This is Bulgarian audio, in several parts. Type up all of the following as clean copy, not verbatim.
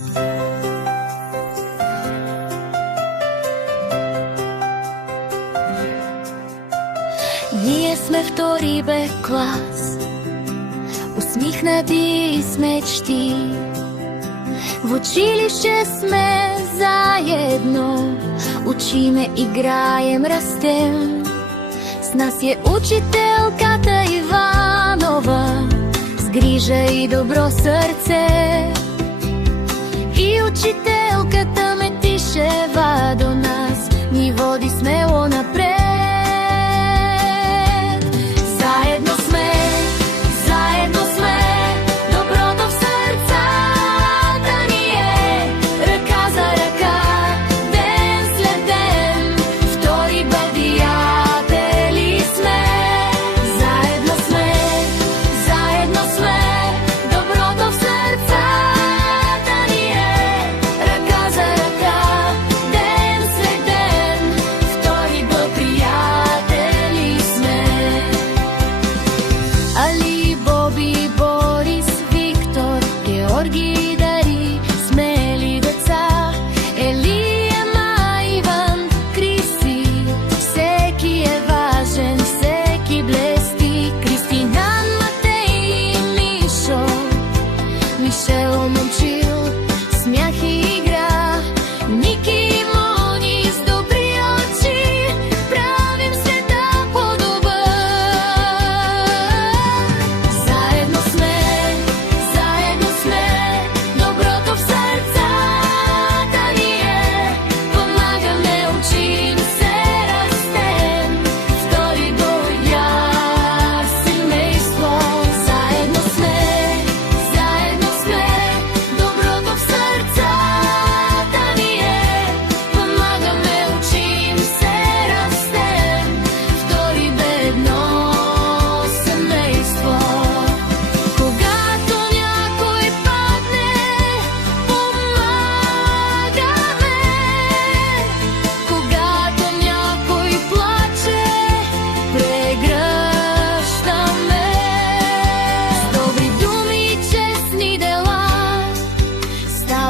Ние сме втори Б клас, усмихнати и с мечти. В училище сме заедно, учиме, играем, растем. С нас е учителката Иванова, с грижа и добро сърце. И учителката Метишева до нас ни води смело напред.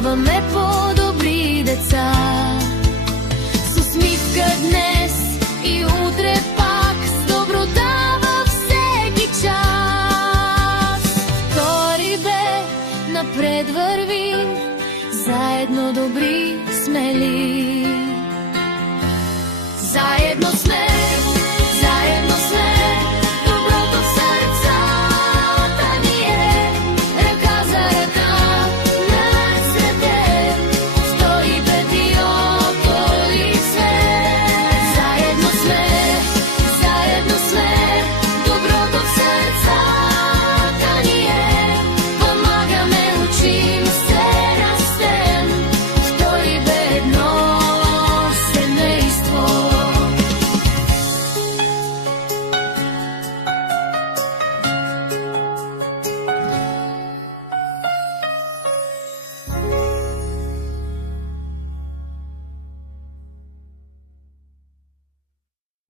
Ставаме по-добри деца, с усмивка днес и утре пак, с доброта във всеки час. Втори Б, напред вървим, заедно добри, смели. Заедно сме.